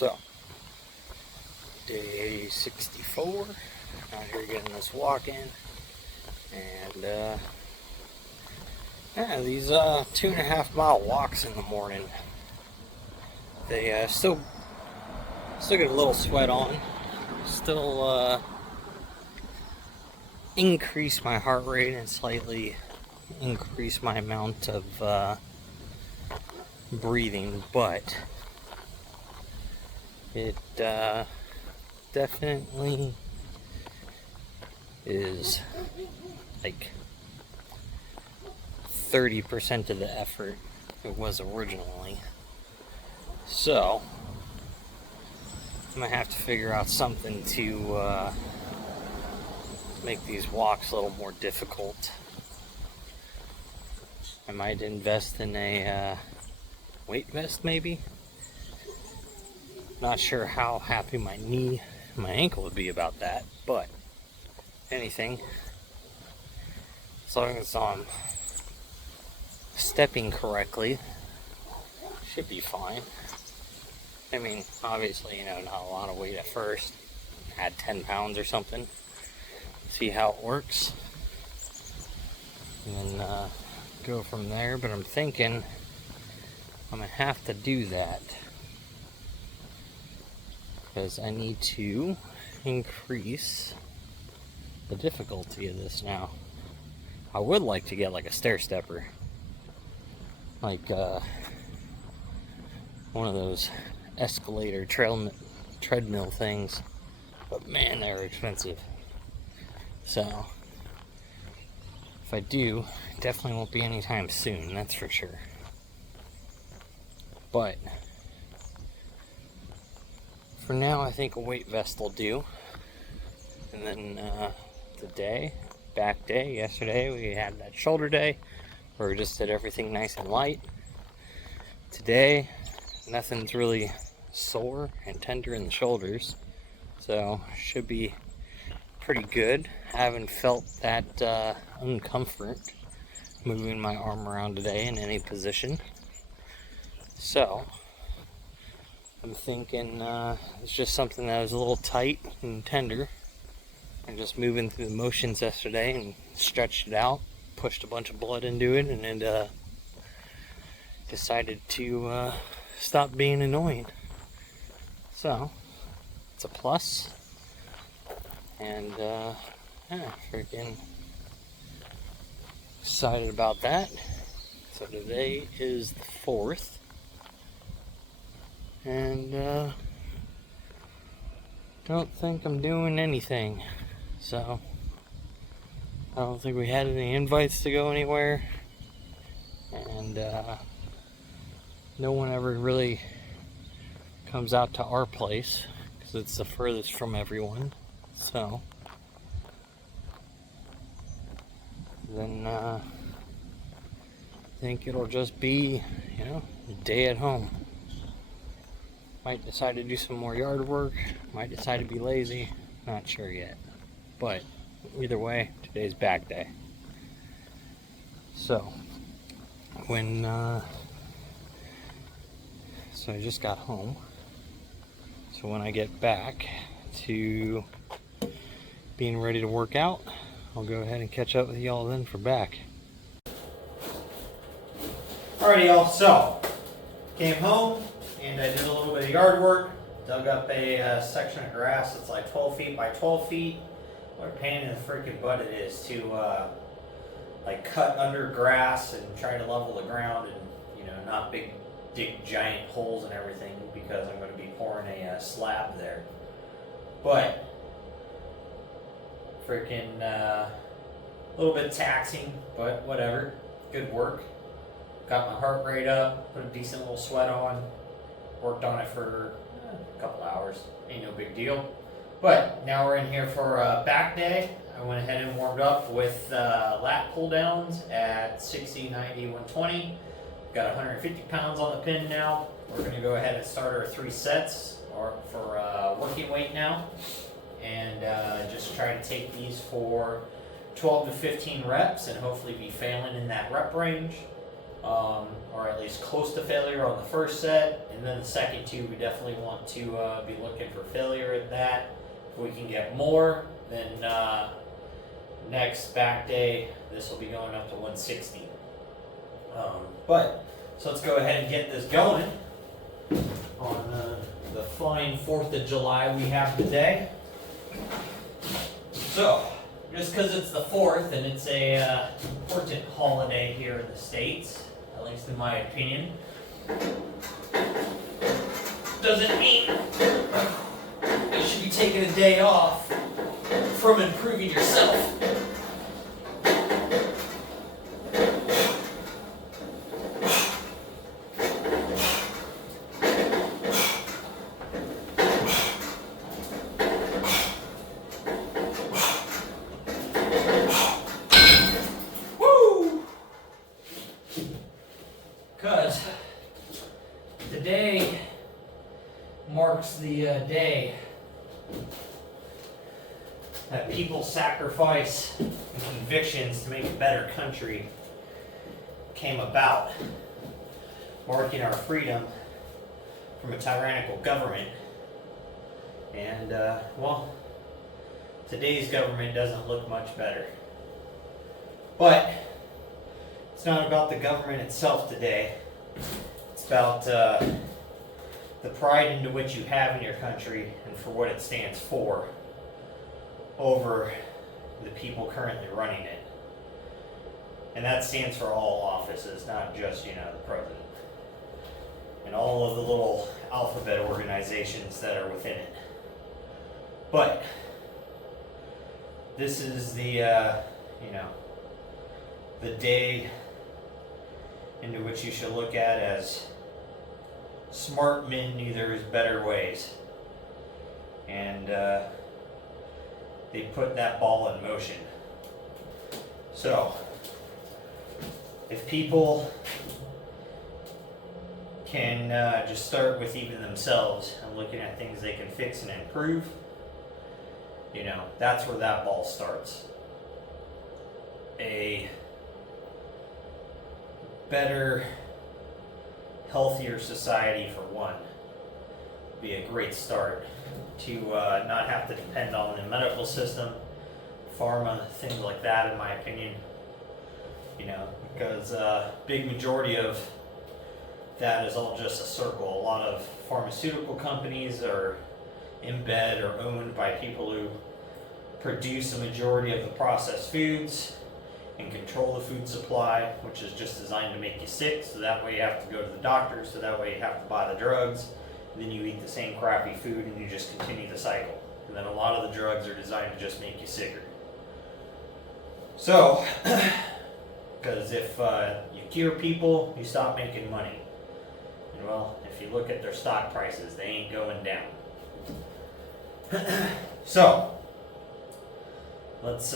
So, day 64, out here getting this walk in, and yeah, these 2.5 mile walks in the morning, they still get a little sweat on, still increase my heart rate and slightly increase my amount of breathing, but it definitely is like 30% of the effort it was originally. So I'm gonna have to figure out something to make these walks a little more difficult. I might invest in a weight vest, maybe. Not sure how happy my knee, my ankle would be about that, but anything, as long as I'm stepping correctly, should be fine. I mean, obviously, not a lot of weight at first. Add 10 pounds or something. See how it works. And then go from there. But I'm thinking I'm going to have to do that, because I need to increase the difficulty of this now. I would like to get like a stair stepper, like one of those escalator treadmill things, but man, they're expensive. So if I do, it definitely won't be anytime soon, that's for sure. But for now, I think a weight vest will do. And then today, back day, yesterday, we had that shoulder day where we just did everything nice and light. Today, nothing's really sore and tender in the shoulders, so should be pretty good. I haven't felt that uncomfort moving my arm around today in any position. So I'm thinking it's just something that was a little tight and tender. I'm just moving through the motions yesterday and stretched it out, pushed a bunch of blood into it, and then decided to stop being annoying. So it's a plus. And yeah, freaking excited about that. So today is the 4th. And don't think I'm doing anything. So I don't think we had any invites to go anywhere. And no one ever really comes out to our place because it's the furthest from everyone. So then I think it'll just be, a day at home. Might decide to do some more yard work, might decide to be lazy, not sure yet. But either way, today's back day. So so I just got home. So when I get back to being ready to work out, I'll go ahead and catch up with y'all then for back. Alrighty, y'all, so came home and I did a little bit of yard work, dug up a section of grass that's like 12 feet by 12 feet. What a pain in the freaking butt it is to like cut under grass and try to level the ground and not dig giant holes and everything, because I'm going to be pouring a slab there. But freaking a little bit taxing, but whatever, good work. Got my heart rate up, put a decent little sweat on, worked on it for a couple hours, ain't no big deal. But now we're in here for back day. I went ahead and warmed up with lat pull downs at 60, 90, 120. Got 150 pounds on the pin now. We're going to go ahead and start our 3 sets for working weight now, and just try to take these for 12 to 15 reps and hopefully be failing in that rep range. or at least close to failure on the first set, and then the second two we definitely want to be looking for failure at that. If we can get more, then next back day this will be going up to 160. But so let's go ahead and get this going on the fine 4th of July we have today. So just because it's the 4th and it's a important holiday here in the States, at least in my opinion, doesn't mean you should be taking a day off from improving yourself. Because today marks the day that people sacrifice and convictions to make a better country came about, marking our freedom from a tyrannical government. And, well, today's government doesn't look much better. But it's not about the government itself today. It's about the pride into which you have in your country and for what it stands for over the people currently running it. And that stands for all offices, not just, the president. And all of the little alphabet organizations that are within it. But this is the day into which you should look at as smart men knew there was better ways. And they put that ball in motion. So, if people can just start with even themselves and looking at things they can fix and improve, that's where that ball starts. A better, healthier society, for one, would be a great start to not have to depend on the medical system, pharma, things like that, in my opinion. Because big majority of that is all just a circle. A lot of pharmaceutical companies are in bed or owned by people who produce a majority of the processed foods and control the food supply, which is just designed to make you sick, so that way you have to go to the doctor, so that way you have to buy the drugs, and then you eat the same crappy food and you just continue the cycle. And then a lot of the drugs are designed to just make you sicker. So, because if you cure people, you stop making money. And well, if you look at their stock prices, they ain't going down. So, let's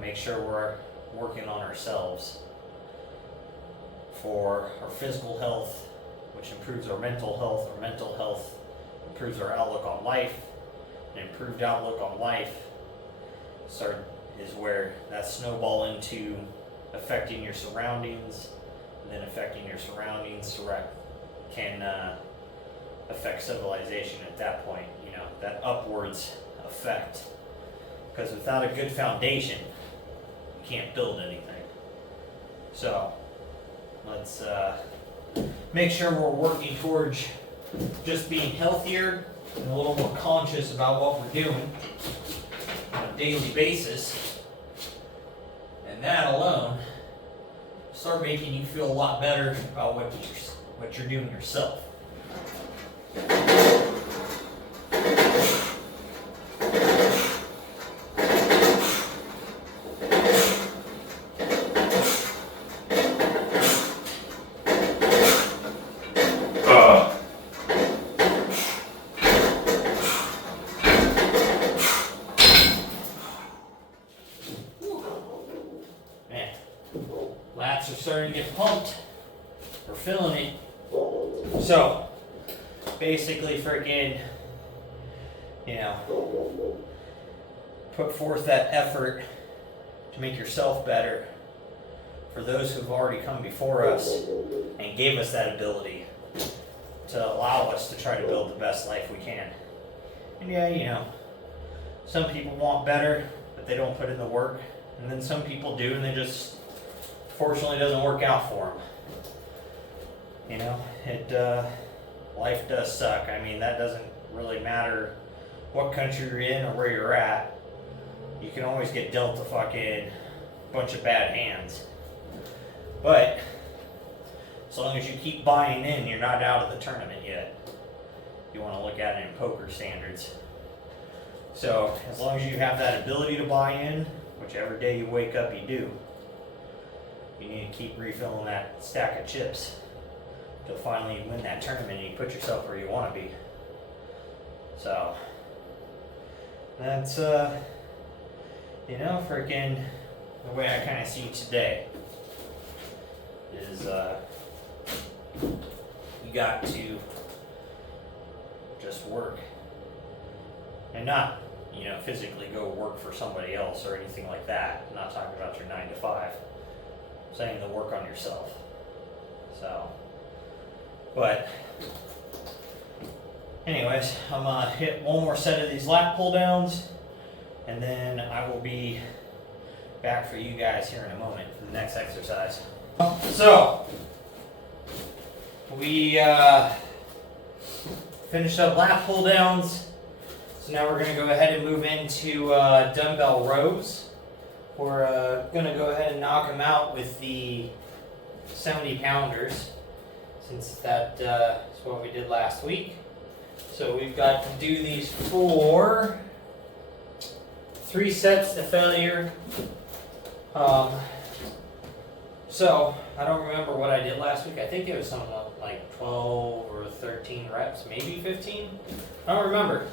make sure we're working on ourselves for our physical health, which improves our mental health. Our mental health improves our outlook on life. An improved outlook on life is where that snowball into affecting your surroundings, and then affecting your surroundings can affect civilization at that point. That upwards effect. Because without a good foundation, you can't build anything. So, let's make sure we're working towards just being healthier and a little more conscious about what we're doing on a daily basis. And that alone start making you feel a lot better about what you're doing yourself. Lats are starting to get pumped. We're feeling it. So, basically freaking, put forth that effort to make yourself better for those who've already come before us and gave us that ability to allow us to try to build the best life we can. And yeah, you know, some people want better, but they don't put in the work. And then some people do, and they just, fortunately, doesn't work out for them. You know, life does suck. I mean, that doesn't really matter what country you're in or where you're at. You can always get dealt a fucking bunch of bad hands. But as long as you keep buying in, you're not out of the tournament yet. You want to look at it in poker standards. So as long as you have that ability to buy in, whichever day you wake up, you do. You need to keep refilling that stack of chips till finally you win that tournament and you put yourself where you want to be. So that's you know, freaking the way I kind of see today is you got to just work and not, you know, physically go work for somebody else or anything like that. I'm not talking about your 9 to 5. I'm saying to work on yourself. So, but anyways, I'm gonna hit one more set of these lat pull downs, and then I will be back for you guys here in a moment for the next exercise. So we finished up lat pull downs. So now we're going to go ahead and move into dumbbell rows. We're going to go ahead and knock them out with the 70 pounders, since that is what we did last week. So we've got to do these for 3 sets to failure. So I don't remember what I did last week. I think it was something like 12 or 13 reps, maybe 15. I don't remember.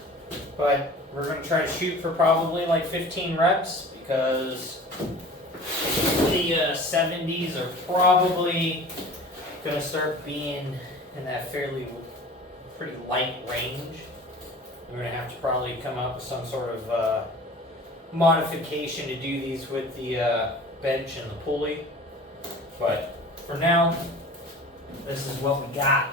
But we're going to try to shoot for probably like 15 reps, because the 70s are probably going to start being in that pretty light range. We're going to have to probably come up with some sort of modification to do these with the bench and the pulley. But for now, this is what we got.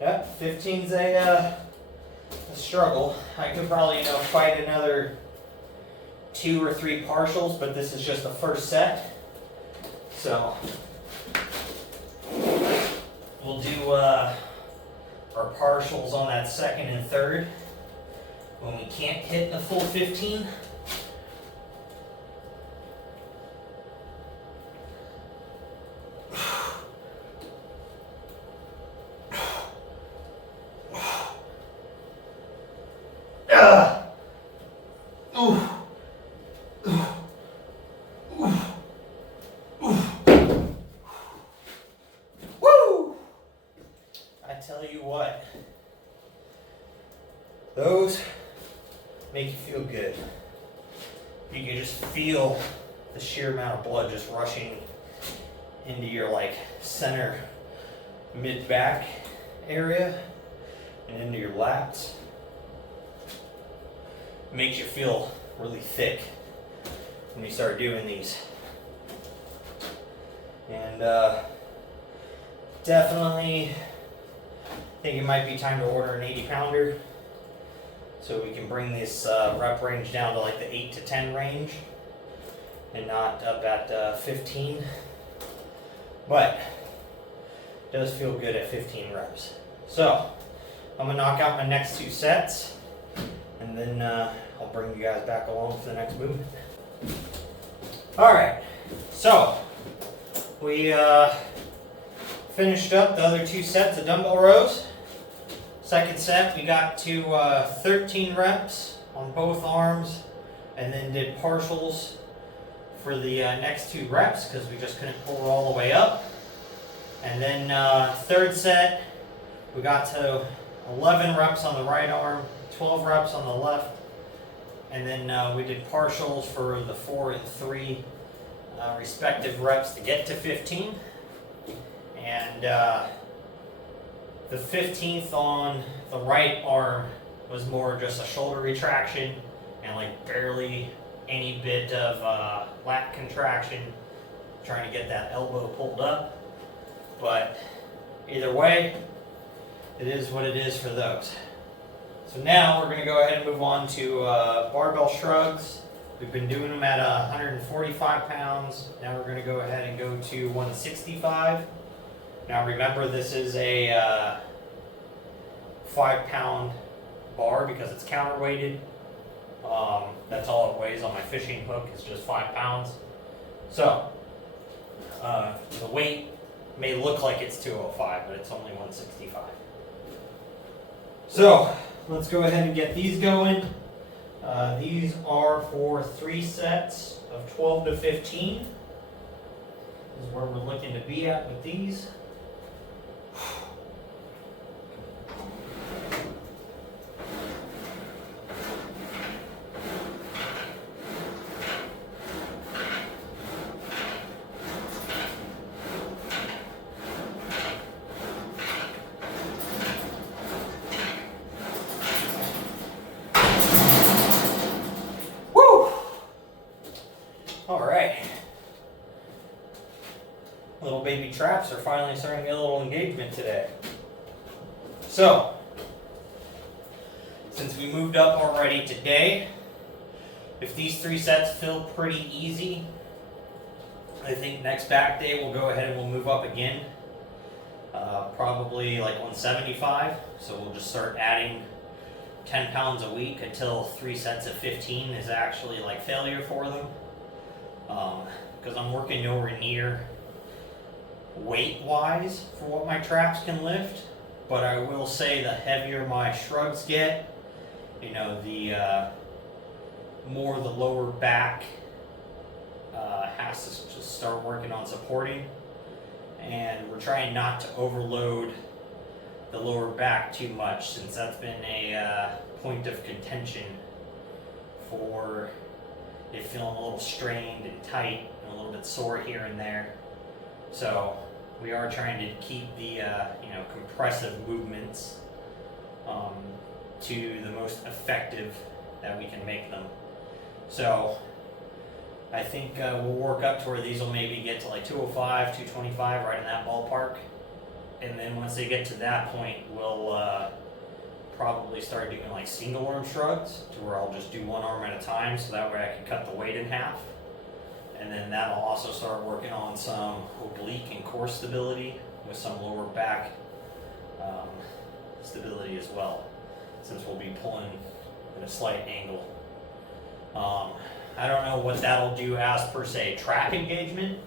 Yep, 15's a struggle. I could probably, fight another 2 or 3 partials, but this is just the first set. So we'll do our partials on that second and third when we can't hit the full 15. Tell you what, those make you feel good. You can just feel the sheer amount of blood just rushing into your center mid-back area and into your lats. It makes you feel really thick when you start doing these. And definitely I think it might be time to order an 80 pounder so we can bring this rep range down to the 8 to 10 range and not up at 15. But it does feel good at 15 reps. So I'm going to knock out my next 2 sets, and then I'll bring you guys back along for the next movement. Alright, so we finished up the other 2 sets of dumbbell rows. Second set, we got to 13 reps on both arms, and then did partials for the next 2 reps because we just couldn't pull it all the way up. And then third set, we got to 11 reps on the right arm, 12 reps on the left, and then we did partials for the 4 and 3 respective reps to get to 15. And the 15th on the right arm was more just a shoulder retraction and like barely any bit of lat contraction, trying to get that elbow pulled up. But either way, it is what it is for those. So now we're going to go ahead and move on to barbell shrugs. We've been doing them at 145 pounds. Now we're going to go ahead and go to 165. Now remember, this is a 5-pound bar because it's counterweighted. That's all it weighs on my fishing hook, is just 5 pounds. So the weight may look like it's 205, but it's only 165. So let's go ahead and get these going. These are for 3 sets of 12 to 15. This is where we're looking to be at with these. Alright. Little baby traps are finally starting to get a little engagement today. So, since we moved up already today, if these 3 sets feel pretty easy, I think next back day we'll go ahead and we'll move up again. Probably like 175. So we'll just start adding 10 pounds a week until 3 sets of 15 is actually like failure for them. Because I'm working nowhere near weight-wise for what my traps can lift, but I will say the heavier my shrugs get, you know, the more the lower back has to just start working on supporting, and we're trying not to overload the lower back too much, since that's been a point of contention for it feeling a little strained and tight and a little bit sore here and there. So we are trying to keep the compressive movements to the most effective that we can make them. So I think we'll work up to where these will maybe get to like 205, 225, right in that ballpark. And then once they get to that point, we'll probably start doing like single arm shrugs, to where I'll just do one arm at a time, so that way I can cut the weight in half. And then that'll also start working on some oblique and core stability with some lower back stability as well, since we'll be pulling at a slight angle. I don't know what that'll do as per se trap engagement.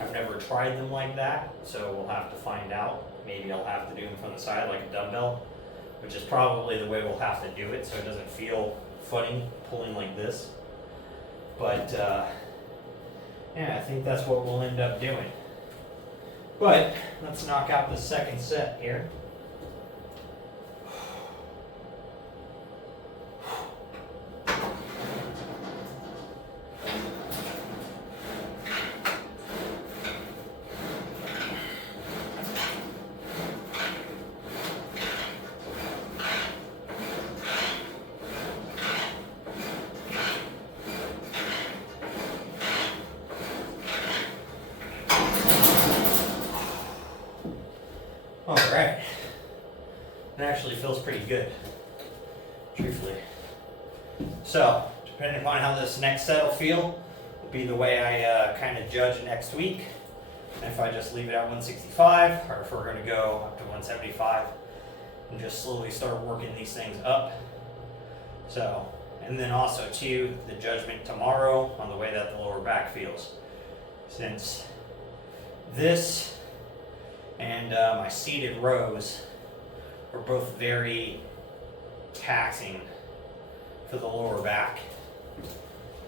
I've never tried them like that, so we'll have to find out. Maybe I'll have to do them from the side like a dumbbell, which is probably the way we'll have to do it, so it doesn't feel funny pulling like this. But yeah, I think that's what we'll end up doing. But let's knock out the second set here. Alright, it actually feels pretty good, truthfully. So, depending upon how this next set will feel, will be the way I kind of judge next week. And if I just leave it at 165, or if we're going to go up to 175, and just slowly start working these things up. So, and then also too, the judgment tomorrow on the way that the lower back feels. Since this and my seated rows are both very taxing for the lower back.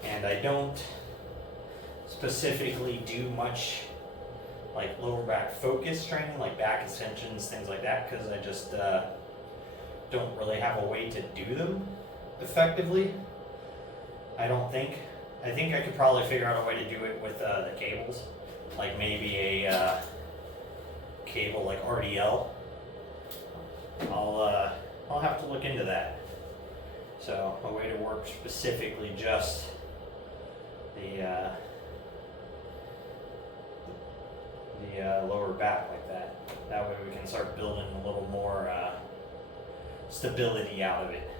And I don't specifically do much like lower back focus training, like back extensions, things like that, because I just don't really have a way to do them effectively. I don't think. I think I could probably figure out a way to do it with the cables, like maybe a cable like RDL. I'll have to look into that. So a way to work specifically just the lower back like that. That way we can start building a little more stability out of it.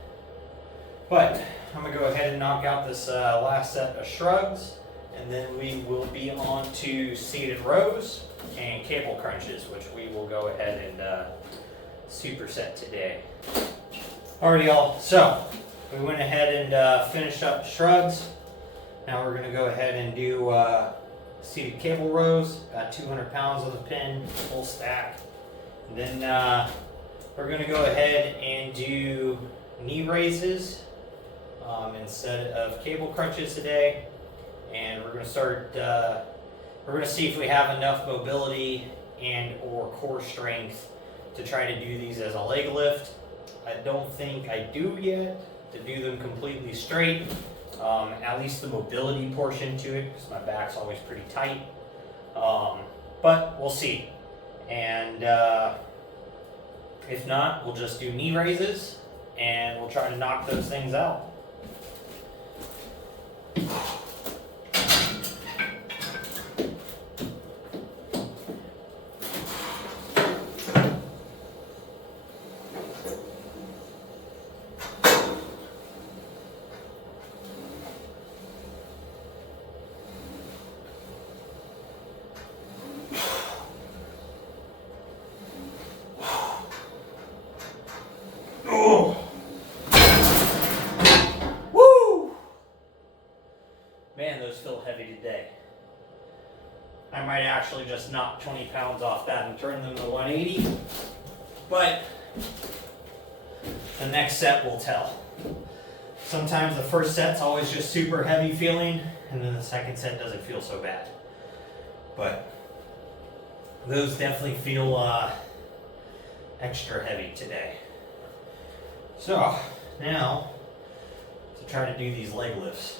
But I'm gonna go ahead and knock out this last set of shrugs, and then we will be on to seated rows and cable crunches, which we will go ahead and superset today. Alrighty, y'all. So we went ahead and finished up shrugs. Now we're gonna go ahead and do seated cable rows. Got 200 pounds on the pin, full stack. And then we're gonna go ahead and do knee raises instead of cable crunches today. And we're gonna start. We're gonna see if we have enough mobility and or core strength to try to do these as a leg lift. I don't think I do yet to do them completely straight. At least the mobility portion to it, because my back's always pretty tight. But we'll see. And if not, we'll just do knee raises and we'll try to knock those things out. Man, those feel heavy today. I might actually just knock 20 pounds off that and turn them to 180. But the next set will tell. Sometimes the first set's always just super heavy feeling, and then the second set doesn't feel so bad. But those definitely feel extra heavy today. So now to try to do these leg lifts.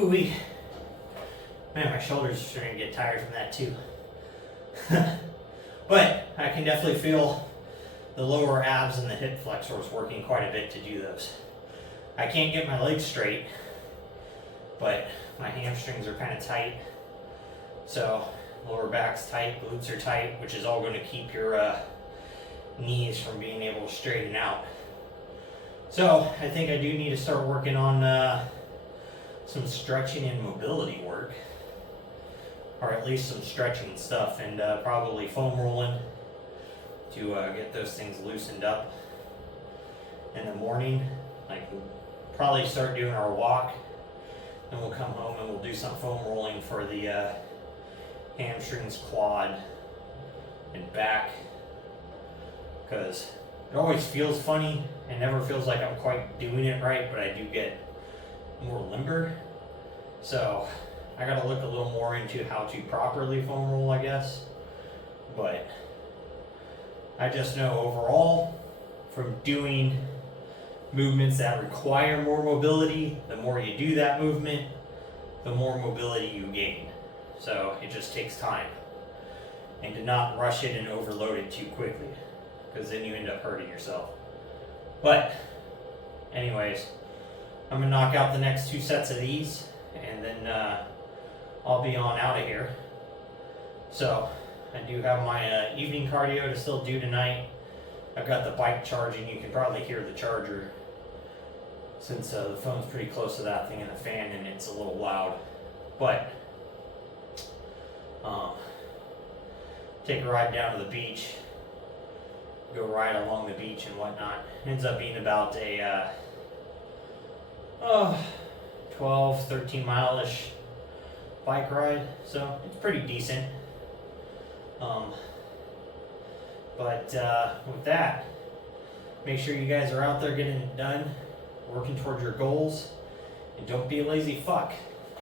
Ooh-wee. Man, my shoulders are starting to get tired from that too. But I can definitely feel the lower abs and the hip flexors working quite a bit to do those. I can't get my legs straight, but my hamstrings are kind of tight. So lower back's tight, glutes are tight, which is all going to keep your knees from being able to straighten out. So I think I do need to start working on some stretching and mobility work, or at least some stretching stuff, and probably foam rolling to get those things loosened up in the morning. Like, we'll probably start doing our walk, then we'll come home and we'll do some foam rolling for the hamstrings, quad, and back, because it always feels funny. It never feels like I'm quite doing it right, but I do get more limber. So I gotta look a little more into how to properly foam roll, I guess. But I just know overall, from doing movements that require more mobility, the more you do that movement, the more mobility you gain. So it just takes time. And to not rush it and overload it too quickly, because then you end up hurting yourself. But anyways, I'm gonna knock out the next 2 sets of these, and then I'll be on out of here. So I do have my evening cardio to still do tonight. I've got the bike charging. You can probably hear the charger, since the phone's pretty close to that thing and the fan, and it's a little loud. But take a ride down to the beach, go ride along the beach and whatnot. It ends up being about a 12, 13 mile-ish bike ride, so it's pretty decent. But with that, make sure you guys are out there getting it done, working towards your goals, and don't be a lazy fuck.